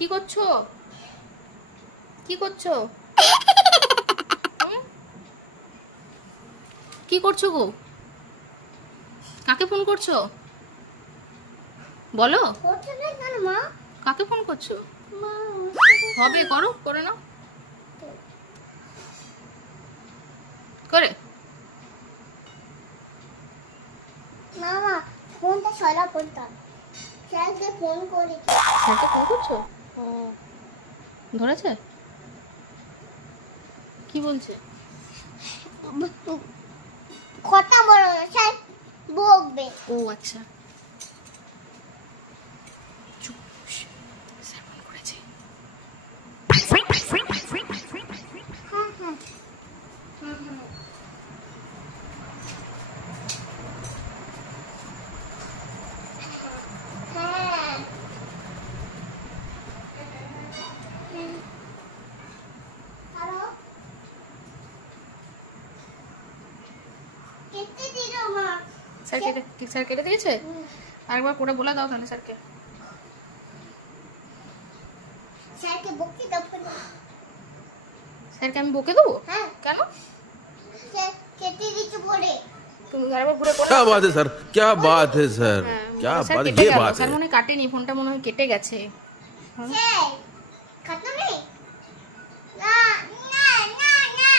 কি করছো? কি করছো? কি করছো গো? কাকে ফোন করছো বলো? কাকে ফোন করছো? হবে করো, করে নাও করে। মামা ফোনটা সরা করতাম, স্যারকে ফোন করি। স্যারকে ফোন করছো? ও ধরেছে? কি বলছে? কথা বলো না, স্যার বকবে। ও আচ্ছা, চুপ, স্যার ফোন করেছে। হ্যাঁ হ্যাঁ হ্যাঁ হ্যালো, কেটে দিল মা। স্যার কেটে দিয়েছে? আরেকবার করে বলে দাও তাহলে স্যারকে। স্যারকে বকে দাও। স্যারকে আমি বকে দেবো? হ্যাঁ কেন? স্যার কেটে দিতে বলে। তুমি আরেকবার ঘুরে বলো। क्या बात है सर, क्या बात है सर, क्या স্যার बात, কেটে ये গেল। बात স্যার है। মনে হয় কাটেনি, ফোনটা মনে হয় কেটে গেছে। স্যার খাতা নেই? না না না না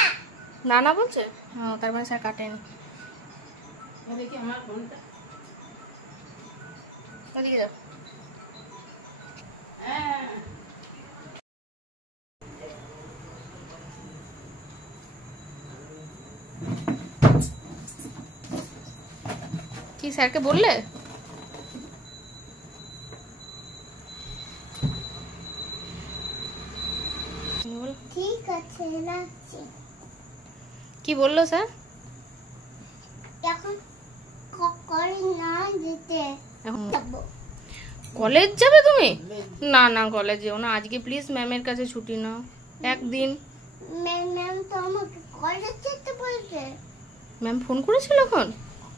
না না বলছে? হ্যাঁ, তার মানে স্যার কাটেনি। দেখি আমার ফোনটা। এদিকে যাও। হ্যাঁ কি স্যারকে বললে? ঠিক আছে রাখছি। কি বললো স্যার? এখন কলেজ না যেতে এখন যাবো। কলেজ যাবে তুমি? না না কলেজ যেও না, আজকে প্লিজ ম্যামের কাছে ছুটি নাও একদিন। ম্যাম তো আমাকে কলেজ যেতে বলছে। ম্যাম ফোন করেছিল এখন?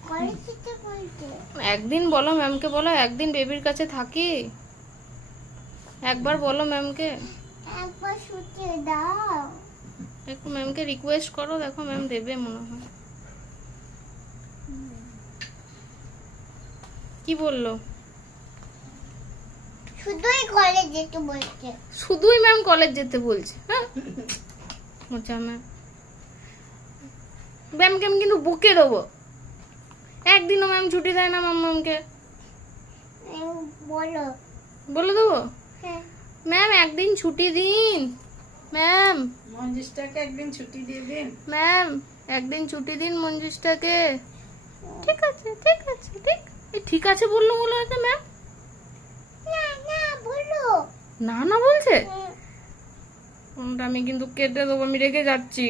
কলেজ যেতে বলছে। একদিন বলো ম্যামকে, বলো একদিন বেবির কাছে থাকি, একবার বলো ম্যামকে, একবার ছুটি দাও। একটু ম্যামকে রিকোয়েস্ট করো, দেখো ম্যাম দেবে মনে হয়। কি বললো? শুধুই কলেজ যেতে বলছে। শুধুই ম্যাম কলেজ যেতে বলছে? হ্যাঁ আচ্ছা ম্যামকে আমি কিন্তু বকে দেবো। একদিনও ম্যাম ছুটি দেয় না ম্যামকে। বলো। বলে দেবো হ্যাঁ ম্যাম একদিন ছুটি দিন, ম্যাম মঞ্জিসটাকে একদিন ছুটি দিয়ে দিন। ম্যাম একদিন ছুটি দিন মঞ্জুসটাকে। ঠিক আছে ঠিক আছে ঠিক আছে বললো বলে আছে ম্যাম। না না বলো। না না বলছে? ফোনটা আমি কিন্তু কেটে দেবো, আমি রেখে যাচ্ছি।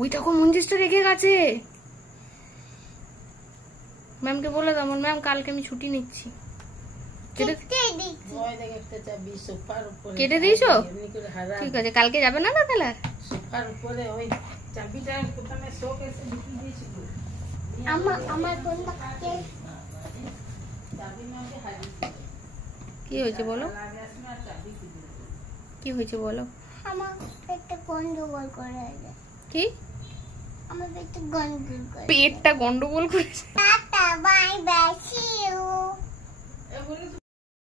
ওই দেখো মঞ্জুসটা রেখে গেছে। ম্যামকে বলে দাও ম্যাম কালকে আমি ছুটি নিচ্ছি। কেটে দিচ্ছি। ওই দেখ একটা চাবি সোফার উপরে। কেটে দিয়েছো? এমনি করে হারা ঠিক আছে, কালকে যাবে না তাহলে আর? সোফার উপরে ওই চাবিটা প্রথমে শোক এসে ঢুকিয়ে দিয়েছিল। আমার ফোনটা কেটে। চাবি আমাকে হারিয়েছে। কি হয়েছে বলো? আগে আসলে আর চাবি খুঁজে পেল না। কি হয়েছে বলো? আমার একটা গন্ডগোল করে আছে। কি আমার একটা গন্ডগোল করে। পেটটা গন্ডগোল করেছে? Ta-ta bye bye see you. এ বলে তো